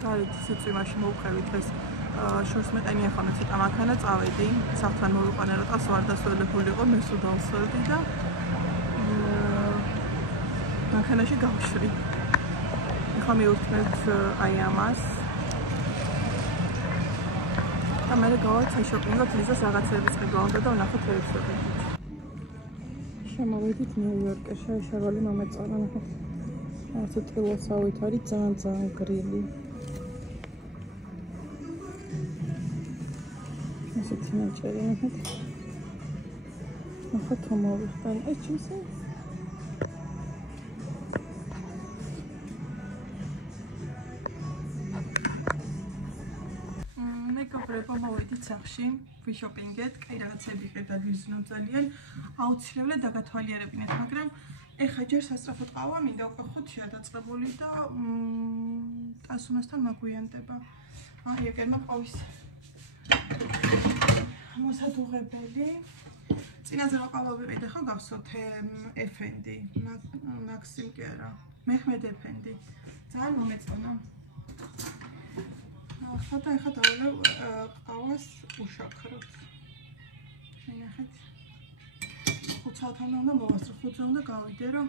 გარეთ სიწვიმაში მოვყევი დღეს შორს მეტანი ახლა ცოტა მანქანა წავედი საფთან მოვიყვანე რომ ტას ვარ დასველებული იყო მე სულ დავსველდი და მანქანაში გავშვრი ახლა მივხვდეთ აი ამას და მე გავართ შოპინგად ლიზას რაღაცების ყიდვა უნდა და ვნახოთ რეცეპტი შემოვედით ნიუ-იორკში შარვალი მომეწონა ნახეთ ასე ტილოსავით არის ძალიან გრილი ესეთი ნაჭერი ნახეთ ნახეთ რომ მოვიხდან ეს ჩიმსი მეგობრებო მოვედით სახში ვიშოპინგეთ კაი რაღაცები ხედა ლიზნო ძალიან აუცილებლად დაგათვალიერებინეთ მაგრამ ეხა ჯერ სასწრაფოდ ყავა მინდა უკვე 5-ია დაწყებული და ტასუნასთან მაგვიანდება აი ეგერმა ყავის მოსადუღებელი წინაზე რა ყავა ვიყიდე ხო გავსოთ ეფენდი მაქსიმ კი არა მეჰმედ ეფენდი ძალიან მომეწონა ახლა და ეხა დავოლევ ყავას უშაქროთ შენახეთ 5 საათამდე უნდა მოვასწრო 5-ზე უნდა გავიდე რომ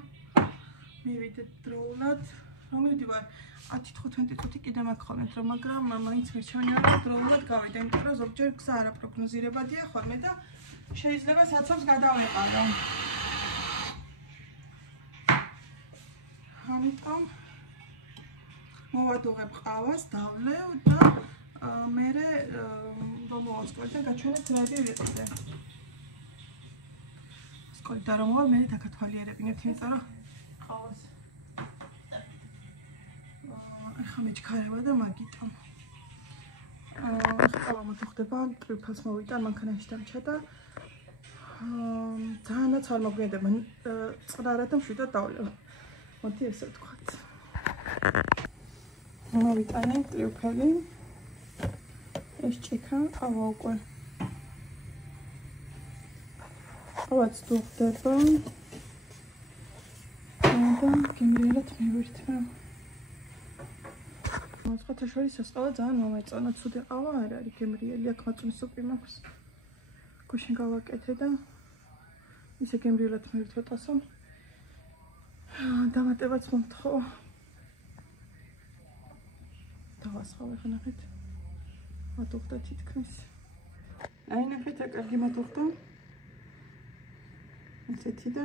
მივიდე დროულად რომ მივდივარ 10-15 კიდე მაქვს ხოლმე დრო მაგრამ მაინც მირჩევნია რომ დროულად გავიდე იმიტომ რომ ზოგჯერ გზა არაპროგნოზირებადია ხოლმე და შეიძლება საცობს გადავეყარო ამიტომ მოვადუღებ ყავას დავლევ და მერე რომ მოვასკოლ და გაჩვენებ დრები ვიყიდე სკოლიდან რომ მოვალ მე დაგათვალიერებინებთ იმიტომ რომ ყავას ახლა მეჩქარება და მაგიტო ახლა მოდიხდება ტრიფელს მოვიტან მანქანაში დამჩა და ძალიანაც არ მოგვიანდება წყნარად და მშვიდად დავლევ მოდი ესე ვთქვათ მოვიტანე ტრიფელი ეს ჭიქა ყავა უკვე ყავაც დუღდება და გემრიელად მივირთმევ მოწყოთა შორის ეს ყავა ძალიან მომეწონა ცუდი ყავა არ არის გემრიელი აქ მაწვნის სუპი მაქვს გუშინ გავაკეთე და ისე გემრიელად მივირთვა ტასო დამატებაც მომთხოვა დავასხავ ახლა ნახეთ მატუხდა თითქმის აი ნახეთ რა კარგი მატუხდა ესეთი და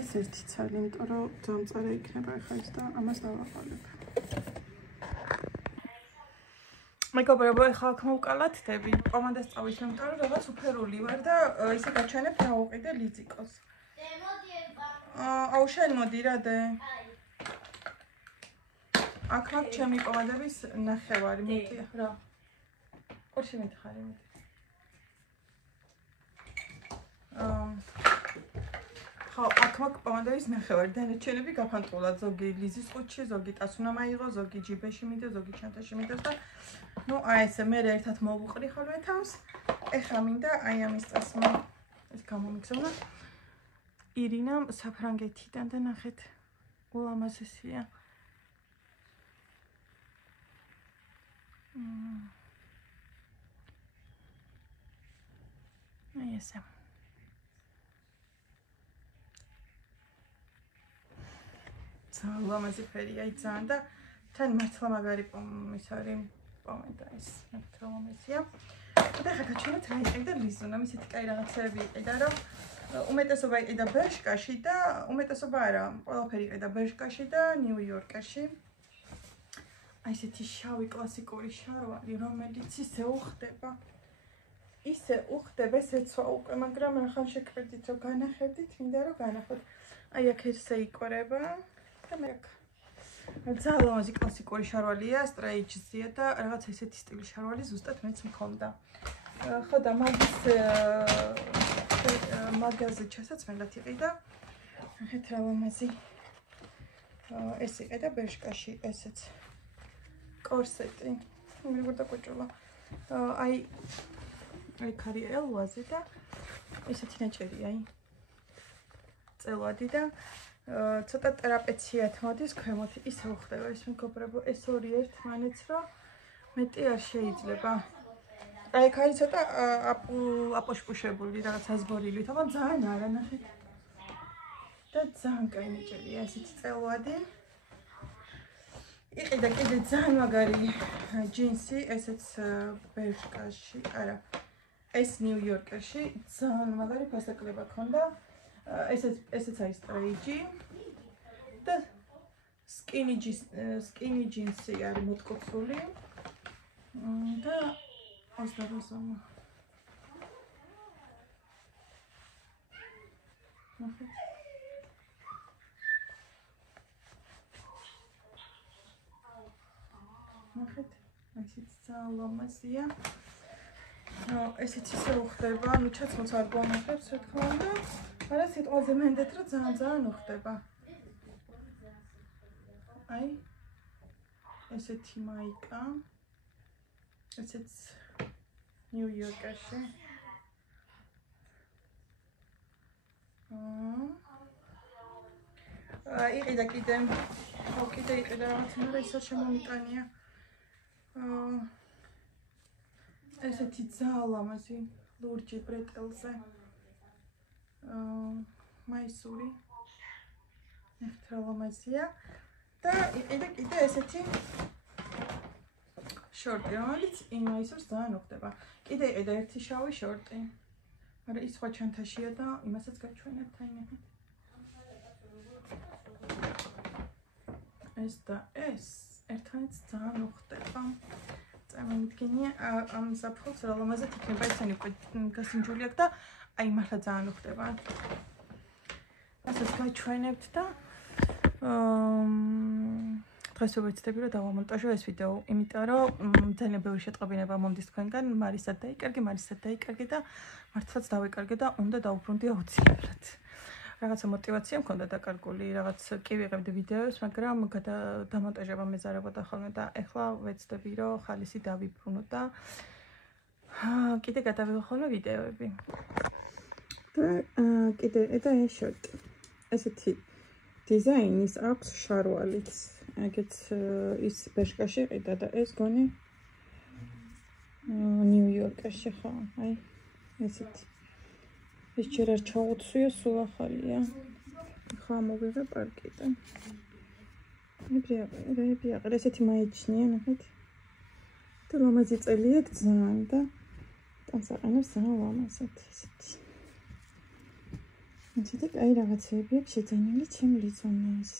ეს ერთი ცალი იმიტომ რომ ძამწარე იქნება ახლა ის და ამას დავაყოლებ მეგობრებო ახლა აქ მოვკალათდები კომანდას წავისვი იმიტომ რომ რაღაც უფერული ვარ და ისე გაჩვენებ დავუყიდე ლიზიკოს აუ შენ მოდი რა დე აქ მაქვს ჩემი კომანდების ნახევარი მეტი რა ყურში მითხარი მეტი ხო აქ მაქვს კომანდების ნახევარი დანარჩენები გაფანტულად ზოგი ლიზის ყუთში ზოგი ტასუნა მაიღო ზოგი ჯიბეში მიდევ ზოგი ჩანთაში მიდევს და ნუ აი ესე მე ერთად მოვუყრი ხოლმე თავს ეხლა მინდა აი ამის წასვლა ეს გამომიგზავნა ირინამ საფრანგეთიდან და ნახეთ ულამაზესია აი ესე ძალიან ულამაზი ფერია ძალიან და თან მართლა მაგარი ის არის პომადა ის მართლა ულამაზია და ხა გაჩვენეთ რა იყიდა ლიზონამ ისეთი კაი რაღაცები იყიდა რომ უმეტესობა იყიდა ბერშკაში და უმეტესობა არა ყველაფერი იყიდა ბერშკაში და ნიუ-იორკში აი ესეთი შავი კლასიკური შარვალი რომელიც ისე უხდება ესეცვა უკვე მაგრამ ახლა შეკრედით რომ განახედით მინდა რომ განახოთ აი აქ ესე იკვერება და მე აქ ძალიან ლამაზი კლასიკური შარვალია სტრეიჩზია და რაღაც ესეთი სტილის შარვალი ზუსტად მეც მქონდა ხო და მაგაზე ჩასაცმელად იყიდა ახეთ რა ლამაზი ეს იყიდა ბერშკაში ესეც კორსეტი მეგობრ დაკვეჭულა აი ქარი ელვაზე და ესეთი ნაჭერი აი წელვადი და ცოტა ტრაპეციად მოდის ქვემოთ ისე უხდება ეს მეგობრებო ეს ორი ერთმანეთს რომ მეტი არ შეიძლება აი აქ არის ცოტა აპოშპუშებული რაღაც ასბორილი თქო ძალიან არა ნახეთ და ძალიან კაი ნიჭერია ესეც წელვადი იყიდა კიდე ძალიან მაგარი ჯინსი ესეც ბერშკაში არა ეს ნიუ-იორკერში ძალიან მაგარი ფასაკლება ქონდა ესეც არის ტრეიჯი და სკინი ჯინსი არის მოტკოცული და 28 ზომა. ნახეთ, ესეც ძალიან ლამაზია. ესეც ისე უხდება, ნუ ჩაცმოც არ გვამოხებს, რა თქმა უნდა. არა, სიტყვაზე მენდეთ, რომ ძალიან უხდება. აი, ესეთი მაიკა. ესეც ნიუ-იორკერში. იყიდა კიდე რაღაც მაგრამ ისე შემომიტანია. ესეთი ძალიან ლამაზი ლურჯი ბრეტელზე. მაისური. ახლა ლამაზია და იყიდა კიდე ესეთი შორტი, რომელიც იმ მაისურს ძალიან უხდება. კიდე იყიდა ერთი შავი შორტი. მაგრამ ის სხვა ჩანთაშია და იმასაც გაჩვენებთ აი ნახეთ. ეს და ეს ერთმანეთს ძალიან უხდება. წარმოვიდგინე ამ საფხულს რა ლამაზად იქნება ისინი უკვე გასინჯული აქვს და აი მართლა ძალიან უხდება. ასაც გაჩვენებთ და დღეს ვეცდები რომ დავამონტაჟო ეს ვიდეო, იმიტომ რომ ძალიან ბევრი შეტყობინება მომდის თქვენგან, მარისად დაიკარგე და მართლაც დავიკარგე და უნდა დავუბრუნდი აუცილებლად. რაღაცა мотиваცია მქონდა დაკარგული, რაღაც კი ვიღებდი ვიდეოს, მაგრამ დამონტაჟება მეზარებოდა ხოლმე და ეხლა ვეცდები რომ ხალისი დავიბრუნო და კიდე გადავიღო ხოლმე ვიდეოები. და კიდე და ეს შორტი. ესეთი დიზაინის აქვს შარვალიც. ეგეც ის ბეშკაში ყიდა და ეს გონი ნიუ-იორკერში ხო, აი ესეთი. ეს ჯერ არ ჩაუცვია, სულ ახალია. ხა მოვიღე პარკიდან. მებრიაყ, ესეთი მაიჩნია, ნახეთ. და ლამაზი წელი აქვს ძალიან და დასაყენებს ძალიან ლამაზად ესეთი. ცოტა კაი რაღაცები აქვს შეძენილი ჩემ ლიცონას.